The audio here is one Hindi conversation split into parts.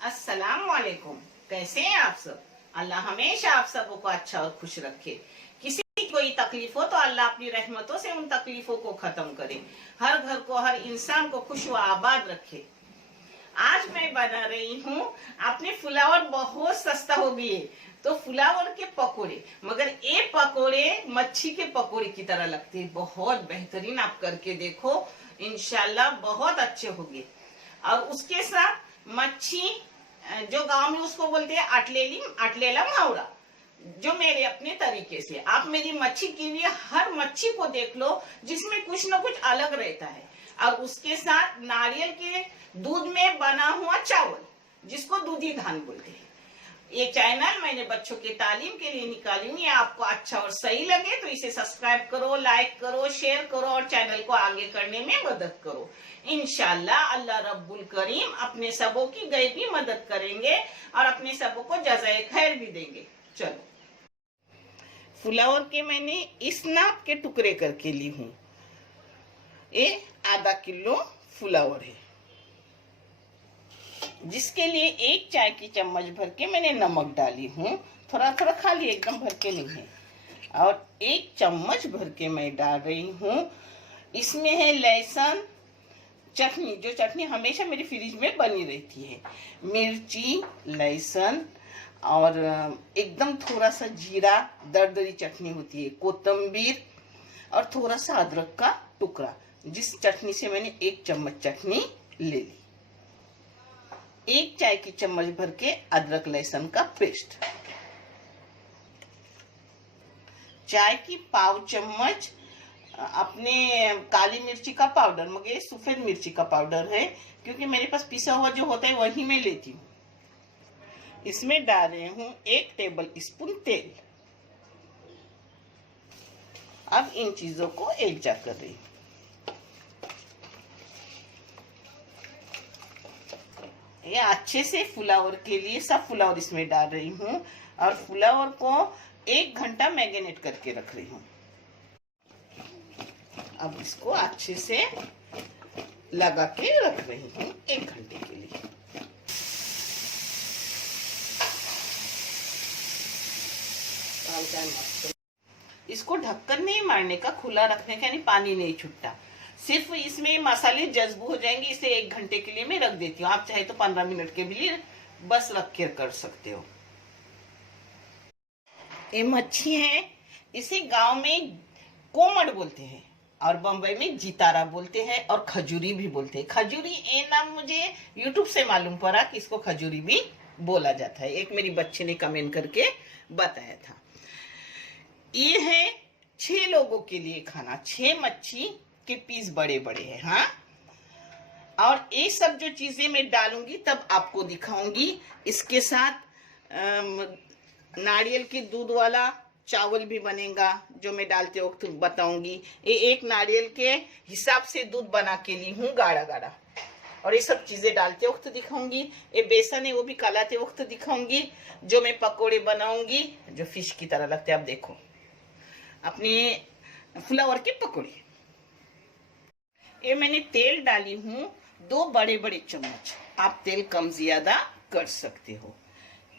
अस्सलाम वालेकुम। कैसे हैं आप सब? अल्लाह हमेशा आप सबको को अच्छा और खुश रखे। किसी की कोई तकलीफ हो तो अल्लाह अपनी रहमतों से उन तकलीफों को खत्म करे। हर घर को, हर इंसान को खुश व आबाद रखे। आज मैं बना रही हूँ, आपने फ्लावर बहुत सस्ता हो गई तो फ्लावर के पकोड़े, मगर ये पकोड़े मच्छी के पकोड़े की तरह लगते हैं। बहुत बेहतरीन, आप करके देखो, इंशाल्लाह बहुत अच्छे होंगे। और उसके साथ मच्छी, जो गांव में उसको बोलते हैं अटलेली, अटलेला मावरा, जो मेरे अपने तरीके से आप मेरी मच्छी के लिए हर मच्छी को देख लो जिसमें कुछ ना कुछ अलग रहता है। और उसके साथ नारियल के दूध में बना हुआ चावल, जिसको दूधी धान बोलते हैं। ये चैनल मैंने बच्चों के तालीम के लिए निकाली हूँ। ये आपको अच्छा और सही लगे तो इसे सब्सक्राइब करो, लाइक करो, शेयर करो और चैनल को आगे करने में मदद करो। इंशाल्लाह अल्लाह रब्बुल करीम अपने सबों की गैबी मदद करेंगे और अपने सबों को जज़ाए खैर भी देंगे। चलो, फ्लावर के मैंने इस नाप के टुकड़े करके ली हूँ। ये आधा किलो फ्लावर है, जिसके लिए 1 चाय की चम्मच भर के मैंने नमक डाली हूँ। थोड़ा थोड़ा खाली, एकदम भर के नहीं है। और 1 चम्मच भर के मैं डाल रही हूँ। इसमें है लहसुन चटनी, जो चटनी हमेशा मेरी फ्रिज में बनी रहती है। मिर्ची, लहसुन और एकदम थोड़ा सा जीरा, दरदरी चटनी होती है, कोतंबीर और थोड़ा सा अदरक का टुकड़ा, जिस चटनी से मैंने 1 चम्मच चटनी ले ली। 1 चाय की चम्मच भर के अदरक लहसुन का पेस्ट, चाय की पाव चम्मच अपने काली मिर्ची का पाउडर, मगर ये सफेद मिर्ची का पाउडर है क्योंकि मेरे पास पिसा हुआ जो होता है वही मैं लेती हूँ। इसमें डाल रही हूँ 1 टेबल स्पून तेल। अब इन चीजों को एकजा कर रही हूँ। ये अच्छे से फ्लावर के लिए सब फ्लावर इसमें डाल रही हूँ और फ्लावर को 1 घंटा मैरिनेट करके रख रही हूँ। अब इसको अच्छे से लगा के रख रही हूँ 1 घंटे के लिए। इसको ढक्कन नहीं मारने का, खुला रखने का, यानी पानी नहीं छूटता। सिर्फ इसमें मसाले जज्ब हो जाएंगे। इसे 1 घंटे के लिए मैं रख देती हूँ। आप चाहे तो 15 मिनट के लिए बस रख के कर सकते हो। ये मच्छी है, इसे गांव में कोमड़ बोलते हैं और बम्बई में जितारा बोलते हैं और खजूरी भी बोलते हैं। खजूरी ये नाम मुझे यूट्यूब से मालूम पड़ा कि इसको खजूरी भी बोला जाता है। एक मेरी बच्चे ने कमेंट करके बताया था। ये है 6 लोगों के लिए खाना। 6 मच्छी के पीस बड़े बड़े हैं। हाँ, और ये सब जो चीजें मैं डालूंगी तब आपको दिखाऊंगी। इसके साथ नारियल के दूध वाला चावल भी बनेगा, जो मैं डालते वक्त बताऊंगी। ये 1 नारियल के हिसाब से दूध बना के ली हूँ, गाढ़ा गाढ़ा, और ये सब चीजें डालते वक्त दिखाऊंगी। ये बेसन है, वो भी कलाते वक्त दिखाऊंगी। जो मैं पकोड़े बनाऊंगी जो फिश की तरह लगते हैं, आप देखो अपने फ्लावर के पकोड़े। ये मैंने तेल डाली हूँ 2 बड़े बड़े चम्मच। आप तेल कम ज्यादा कर सकते हो।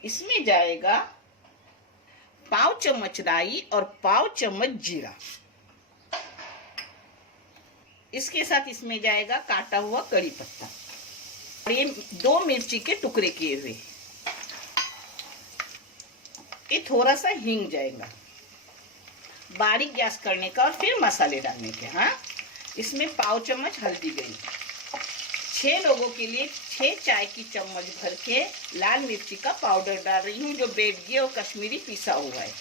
इसमें जाएगा पाव चम्मच राई और पाव चम्मच जीरा। इसके साथ इसमें जाएगा काटा हुआ कड़ी पत्ता और ये 2 मिर्ची के टुकड़े किए हुए। ये थोड़ा सा हींग जाएगा। बारीक गैस करने का और फिर मसाले डालने के। हाँ, इसमें पाव चम्मच हल्दी गई। 6 लोगों के लिए 6 चाय की चम्मच भर के लाल मिर्ची का पाउडर डाल रही हूँ, जो बेडगी और कश्मीरी पिसा हुआ है।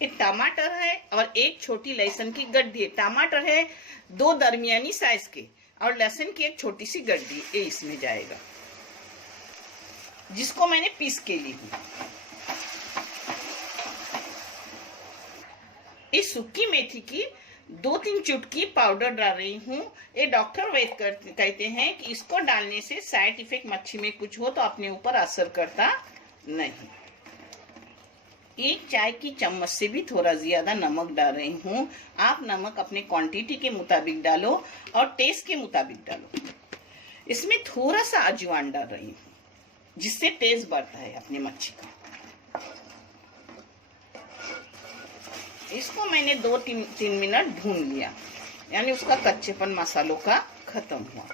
ये टमाटर है और 1 छोटी लहसुन की गड्डी है। टमाटर है 2 दरमियानी साइज के और लहसुन की 1 छोटी सी गड्डी, ये इसमें जाएगा, जिसको मैंने पीस के ली हूँ। इस सूखी मेथी की 2-3 चुटकी पाउडर डाल रही हूँ। ये डॉक्टर वैद कहते हैं कि इसको डालने से साइड इफेक्ट मच्छी में कुछ हो तो अपने ऊपर असर करता नहीं। एक चाय की चम्मच से भी थोड़ा ज्यादा नमक डाल रही हूँ। आप नमक अपने क्वांटिटी के मुताबिक डालो और टेस्ट के मुताबिक डालो। इसमें थोड़ा सा अजवाइन डाल रही हूँ, जिससे टेस्ट बढ़ता है अपनी मच्छी का। इसको मैंने 2-3 मिनट भून लिया, यानी उसका कच्चेपन मसालों का खत्म हुआ।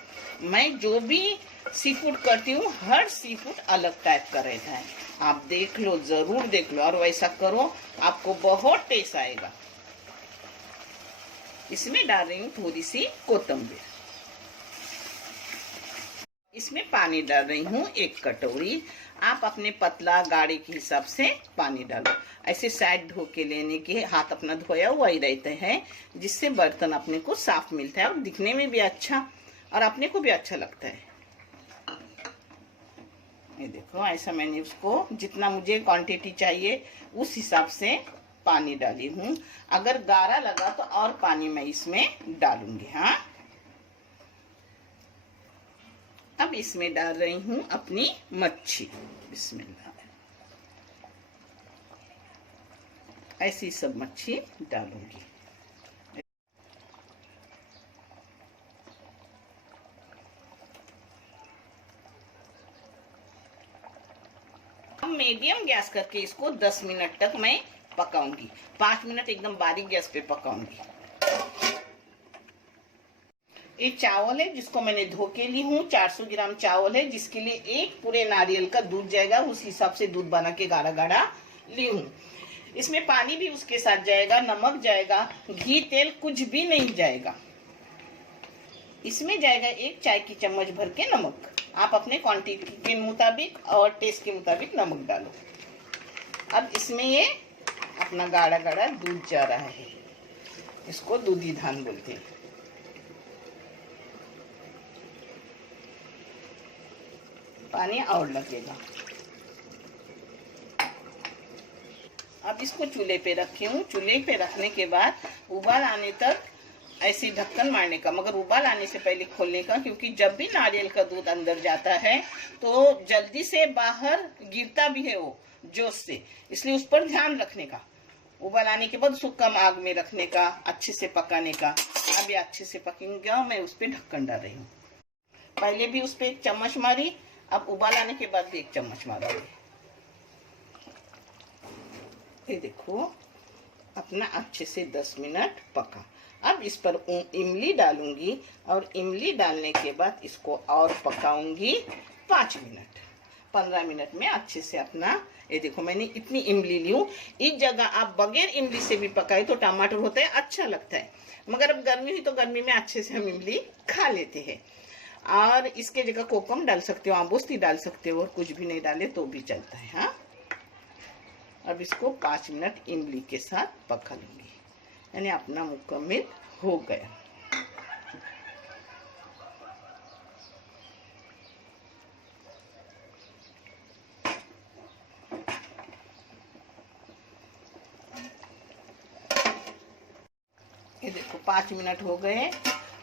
मैं जो भी सी फूड करती हूँ, हर सी फूड अलग टाइप का रहता है। आप देख लो, जरूर देख लो और वैसा करो, आपको बहुत टेस्ट आएगा। इसमें डाल रही हूँ थोड़ी सी कोतंबीर। इसमें पानी डाल रही हूँ 1 कटोरी। आप अपने पतला गाढ़े के हिसाब से पानी डालो। ऐसे साइड धो के लेने के, हाथ अपना धोया हुआ ही रहते हैं, जिससे बर्तन अपने को साफ मिलता है और दिखने में भी अच्छा और अपने को भी अच्छा लगता है। ये देखो, ऐसा मैंने उसको जितना मुझे क्वांटिटी चाहिए उस हिसाब से पानी डाली हूँ। अगर गाढ़ा लगा तो और पानी मैं इसमें डालूंगी। हाँ, अब इसमें डाल रही हूँ अपनी मच्छी। बिस्मिल्लाह। ऐसी सब मच्छी डालूंगी। अब मीडियम गैस करके इसको 10 मिनट तक मैं पकाऊंगी। 5 मिनट एकदम बारीक गैस पे पकाऊंगी। ये चावल है जिसको मैंने धो के ली हूँ। 400 ग्राम चावल है, जिसके लिए 1 पूरे नारियल का दूध जाएगा। उस हिसाब से दूध बना के गाढ़ा गाढ़ा ली हूँ। इसमें पानी भी उसके साथ जाएगा, नमक जाएगा, घी तेल कुछ भी नहीं जाएगा। इसमें जाएगा 1 चाय की चम्मच भर के नमक। आप अपने क्वांटिटी के मुताबिक और टेस्ट के मुताबिक नमक डालो। अब इसमें ये अपना गाढ़ा गाढ़ा दूध जा रहा है। इसको दूधी धान बोलते हैं। पानी और लगेगा। अब इसको चूल्हे पे रखी हूँ। चूल्हे पे रखने के बाद उबाल आने तक ऐसे ढक्कन मारने का, मगर उबाल आने से पहले खोलने का, क्योंकि जब भी नारियल का दूध अंदर जाता है तो जल्दी से बाहर गिरता भी है वो जोश से, इसलिए उस पर ध्यान रखने का। उबाल आने के बाद उसको कम आग में रखने का, अच्छे से पकाने का। अब ये अच्छे से पकेंगे। मैं उस पर ढक्कन डाल रही हूँ। पहले भी उस पर 1 चम्मच मारी, अब उबाल आने के बाद भी 1 चम्मच मारूंगी। ये देखो, अपना अच्छे से 10 मिनट पका। अब इस पर इमली डालूंगी और इमली डालने के बाद इसको और पकाऊंगी 5 मिनट। 15 मिनट में अच्छे से अपना, ये देखो मैंने इतनी इमली ली हूँ। इस जगह आप बगैर इमली से भी पकाए तो टमाटर होता है, अच्छा लगता है, मगर अब गर्मी हुई तो गर्मी में अच्छे से हम इमली खा लेते हैं। और इसके जगह कोकम डाल सकते हो, आंबोस्ती डाल सकते हो, और कुछ भी नहीं डाले तो भी चलता है। हाँ, अब इसको 5 मिनट इमली के साथ पका लूंगी, यानी अपना मुकम्मल हो गया। ये देखो 5 मिनट हो गए।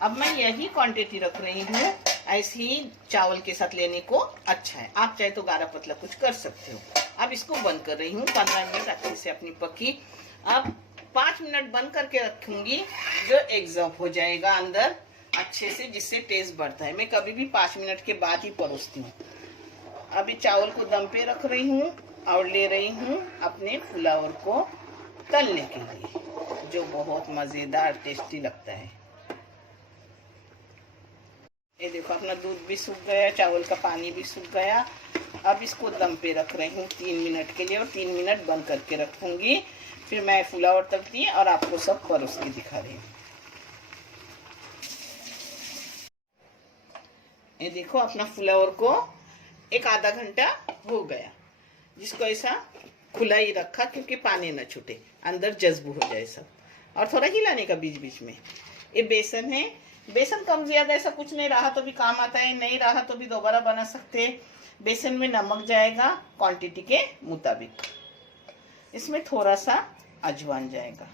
अब मैं यही क्वांटिटी रख रही हूँ। ऐसे ही चावल के साथ लेने को अच्छा है। आप चाहे तो गाढ़ा पतला कुछ कर सकते हो। अब इसको बंद कर रही हूँ। 15 मिनट अच्छे से अपनी पकी। अब 5 मिनट बंद करके रखूंगी, जो एग्जॉस्ट हो जाएगा अंदर अच्छे से, जिससे टेस्ट बढ़ता है। मैं कभी भी 5 मिनट के बाद ही परोसती हूँ। अभी चावल को दम पे रख रही हूँ और ले रही हूँ अपने फुलावर को तलने के लिए, जो बहुत मजेदार टेस्टी लगता है। ये देखो, अपना दूध भी सूख गया, चावल का पानी भी सूख गया। अब इसको दम पे रख रही हूँ 3 मिनट के लिए, और 3 मिनट बंद करके रखूंगी। फिर मैं फुलावर तलती और आपको सब परोस के दिखा रही हूँ। ये देखो, अपना फुलावर को 1 आधा घंटा हो गया, जिसको ऐसा खुला ही रखा क्योंकि पानी न छूटे, अंदर जज्ब हो जाए सब, और थोड़ा हिलाने का बीच बीच में। ये बेसन है, बेसन कम ज्यादा ऐसा कुछ नहीं, रहा तो भी काम आता है, नहीं रहा तो भी दोबारा बना सकते हैं। बेसन में नमक जाएगा क्वांटिटी के मुताबिक। इसमें थोड़ा सा अजवाइन जाएगा,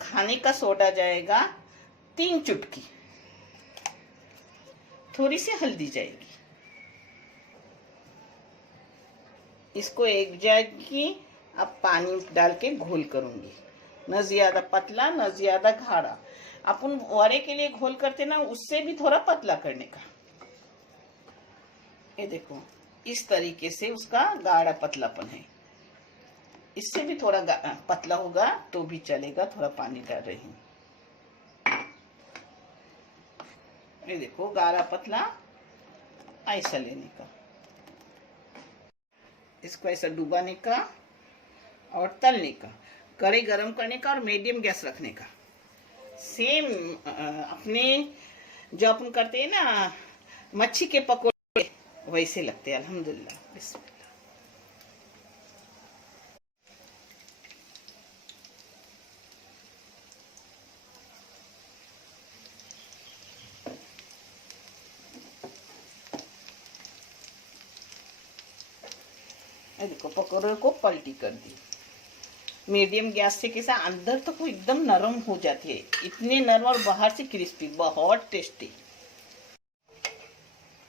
खाने का सोडा जाएगा 3 चुटकी, थोड़ी सी हल्दी जाएगी, इसको एक जाएगी, अब पानी डाल के घोल करूंगी, न ज्यादा पतला न ज्यादा गाढ़ा। अपन वड़े के लिए घोल करते ना, उससे भी थोड़ा पतला करने का। ये देखो इस तरीके से उसका गाढ़ा पतलापन है। इससे भी थोड़ा पतला होगा तो भी चलेगा, थोड़ा पानी डाल रही हूँ। ये देखो गाढ़ा पतला ऐसा लेने का, इसको ऐसा डुबाने का और तलने का, कढ़ाई गरम करने का और मीडियम गैस रखने का। सेम अपने जो अपन करते हैं ना मच्छी के पकोड़े, वैसे लगते हैं। अल्हम्दुलिल्लाह, बिस्मिल्लाह। देखो पकौड़े को पलटी कर दी, मीडियम गैस से, कैसा अंदर तक वो एकदम नरम हो जाती है, इतने नरम और बाहर से क्रिस्पी, बहुत टेस्टी।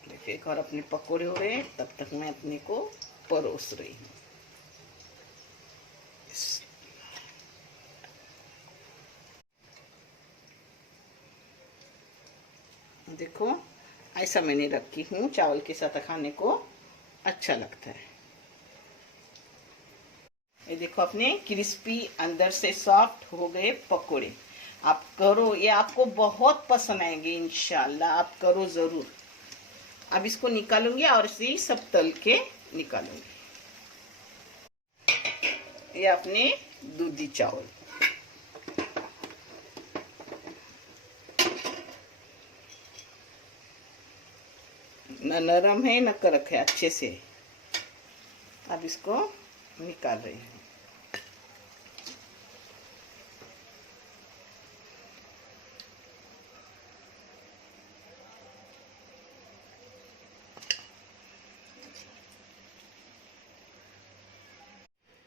देखिए एक और अपने पकौड़े हो रहे, तब तक मैं अपने को परोस रही हूँ। देखो ऐसा मैंने रखी हूँ, चावल के साथ खाने को अच्छा लगता है। ये देखो अपने क्रिस्पी अंदर से सॉफ्ट हो गए पकोड़े। आप करो, ये आपको बहुत पसंद आएंगे इंशाल्लाह, आप करो जरूर। अब इसको निकालूंगी और इसे सब तल के निकालूंगी। ये अपने दूधी चावल, न नरम है न कड़क है, अच्छे से। अब इसको निकाल रही हूँ।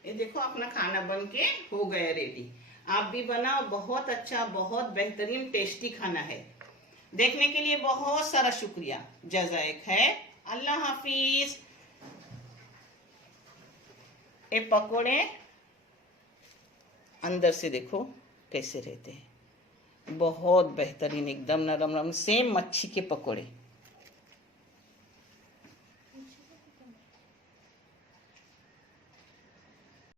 ये देखो अपना खाना बन के हो गया रेडी। आप भी बनाओ, बहुत अच्छा, बहुत बेहतरीन टेस्टी खाना है। देखने के लिए बहुत सारा शुक्रिया, जज़ाक है। अल्लाह हाफिज। ये पकोड़े अंदर से देखो कैसे रहते हैं, बहुत बेहतरीन, एकदम नरम नरम, सेम मच्छी के पकोड़े।